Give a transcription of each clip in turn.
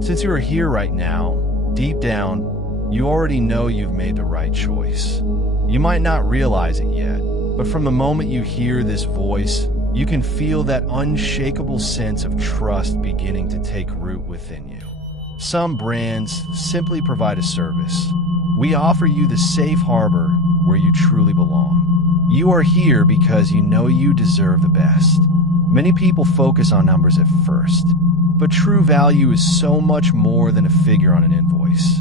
Since you are here right now, deep down, you already know you've made the right choice. You might not realize it yet, but from the moment you hear this voice, you can feel that unshakable sense of trust beginning to take root within you. Some brands simply provide a service. We offer you the safe harbor where you truly belong. You are here because you know you deserve the best. Many people focus on numbers at first, but true value is so much more than a figure on an invoice.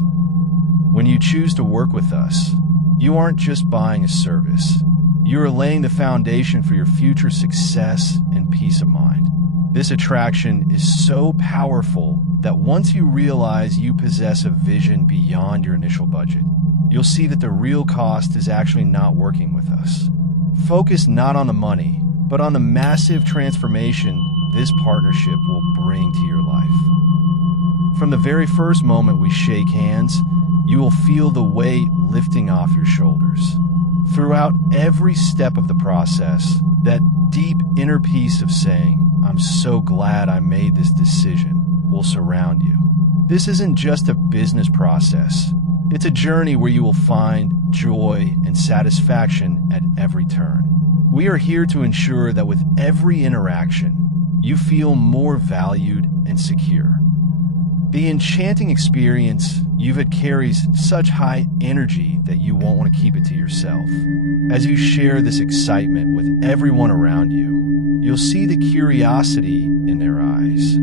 When you choose to work with us, you aren't just buying a service. You are laying the foundation for your future success and peace of mind. This attraction is so powerful that once you realize you possess a vision beyond your initial budget, you'll see that the real cost is actually not working with us. Focus not on the money, but on the massive transformation this partnership will bring to your life. From the very first moment we shake hands, you will feel the weight lifting off your shoulders. Throughout every step of the process, that deep inner peace of saying, "I'm so glad I made this decision," will surround you. This isn't just a business process. It's a journey where you will find joy and satisfaction at every turn. We are here to ensure that with every interaction, you feel more valued and secure. The enchanting experience you've had carries such high energy that you won't want to keep it to yourself. As you share this excitement with everyone around you, you'll see the curiosity in their eyes.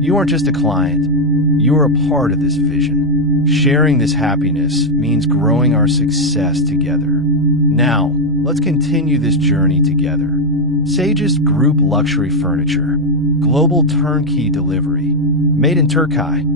You aren't just a client, you're a part of this vision. Sharing this happiness means growing our success together. Now, let's continue this journey together. Sagist Group Luxury Furniture, global turnkey delivery, made in Turnkey.